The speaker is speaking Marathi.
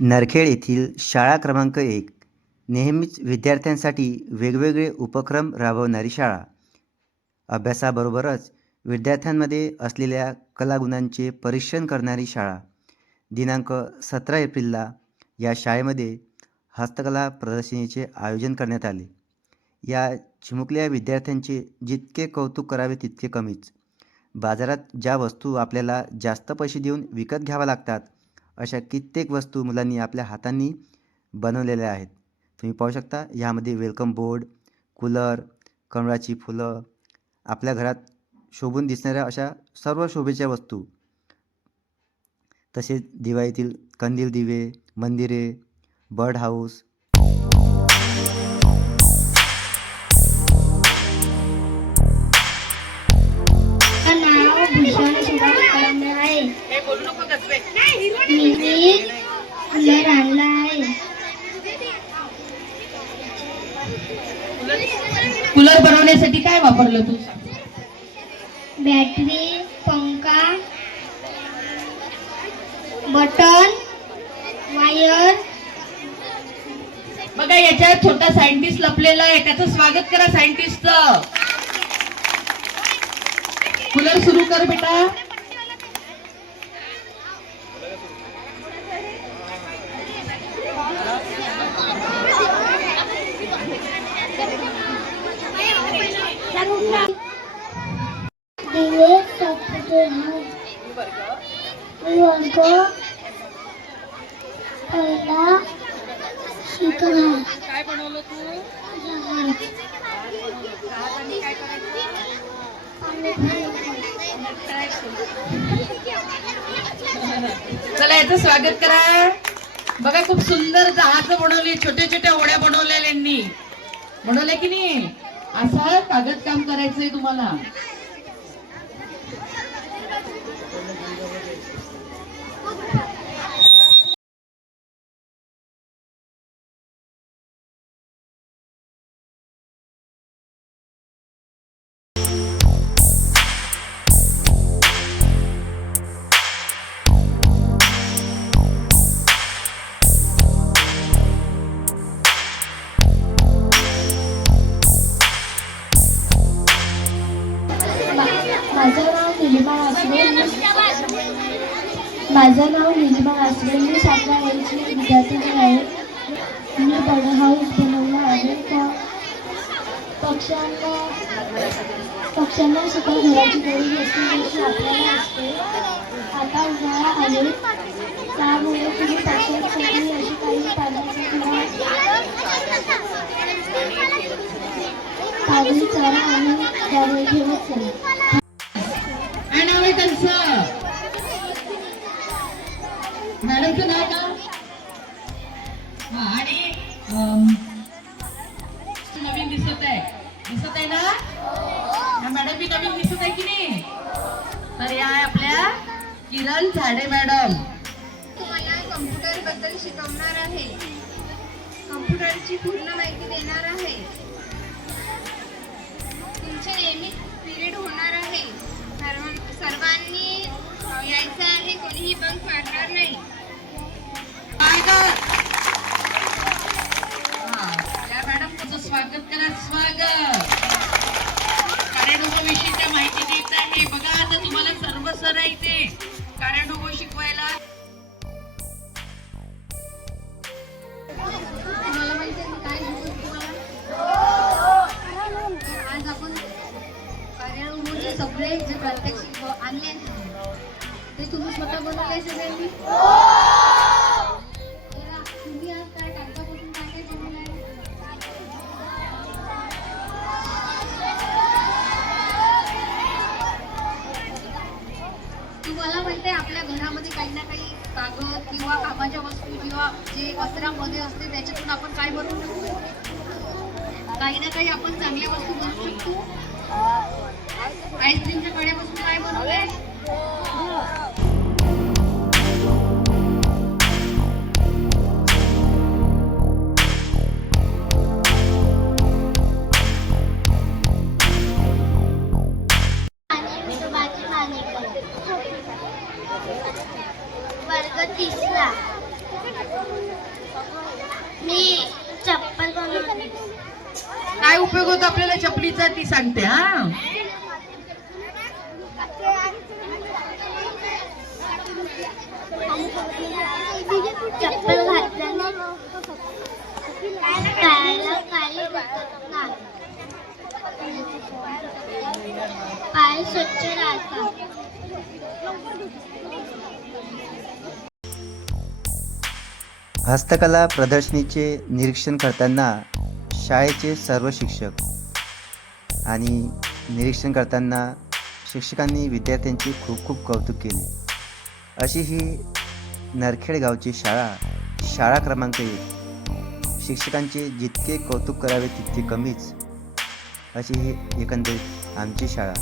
नरखेड येथील शाळा क्रमांक एक. नेहमीच विद्यार्थ्यांसाठी वेगवेगळे उपक्रम राबवणारी शाळा. अभ्यासाबरोबरच विद्यार्थ्यांमध्ये असलेल्या कलागुणांचे परीक्षण करणारी शाळा. दिनांक सतरा एप्रिलला या शाळेमध्ये हस्तकला प्रदर्शनीचे आयोजन करण्यात आले. या चिमुकल्या विद्यार्थ्यांचे जितके कौतुक करावे तितके कमीच. बाजारात ज्या वस्तू आपल्याला जास्त पैसे देऊन विकत घ्याव्या लागतात अशा कित्येक वस्तू मुलांनी आपल्या हातांनी बनवलेल्या आहेत. तुम्ही पाहू शकता यामध्ये वेलकम बोर्ड कूलर कमळाची फुलं आपल्या घरात शोभून दिसणाऱ्या अशा सर्व शोभेच्या वस्तू. तसेच दिवाळीतील कंदील दिवे मंदिरे बर्ड हाऊस कूलर बनवण्यासाठी काय वापरलं तू? बॅटरी पंखा बटन वायर. बघा याच्यात छोटा सायंटिस्ट लपलेला आहे. त्याचं स्वागत करा सायंटिस्टचं. कूलर सुरू कर बेटा. दिवे सापडले आहे मी वर्ग पहिला शिकला काय बनवलं तू? चला याचं स्वागत करा. बघा खूप सुंदर जहाज बनवली छोटे छोट्या ओढ्या बनवलेल्या यांनी. बनवल्या की नाही? असं कागद काम करायचंय तुम्हाला. माझं नाव निलिमा आसरे मी सातव्या वर्षी विद्यार्थी आहे. मी बर्ड हाऊस बनवला आहे. पक्ष्यांना पक्ष्यांना सुद्धा घराची गरज असते आपल्याला असते. आता उन्हाळा आहे. त्यामुळे तुम्ही पक्ष्यांसाठी अशी काही पाण्याची किंवा पाणी चारा आणि त्यामुळे घेऊन चला. काय त्यांचं मॅडमचं नाव का? आणि नवीन दिसत आहे. दिसत आहे ना? मॅडम मी नवीन दिसत आहे की नाही? तर या आपल्या किरण झाडे मॅडम. तुम्हाला कम्प्युटरबद्दल शिकवणार आहे. कम्प्युटरची पूर्ण माहिती देणार आहे. तुमचे नेहमी पिरियड होणार आहे. सर्वां- सर्वांनी तुम्ही स्वतः बनवले सगळ्यांनी तेव्हा तुम्ही आज काय कागदापासून काय काय आहे तुम्हाला माहिती आहे आपल्या घरामध्ये काही ना काही कागद किंवा कामाच्या वस्तू किंवा जे वस्त्रामध्ये असते त्याच्यातून आपण काय बनवू शकतो? काही ना काही आपण चांगल्या वस्तू बनवू शकतो. मी चप्पल बनवली काय उपयोग होतो आपल्याला चपलीचा ती सांगते हा? चप्पल घातल्याने पायाला काळी दिसत नाही. पाय स्वच्छ राहतात. हस्तकला प्रदर्शनीचे निरीक्षण करताना शाळेचे सर्व शिक्षक आणि निरीक्षण करताना शिक्षकांनी विद्यार्थ्यांचे खूप खूप कौतुक केले. अशी ही नरखेड गावची शाळा शाळा क्रमांक एक. शिक्षकांचे जितके कौतुक करावे तितके कमीच अशी ही एकंदरीत आमची शाळा.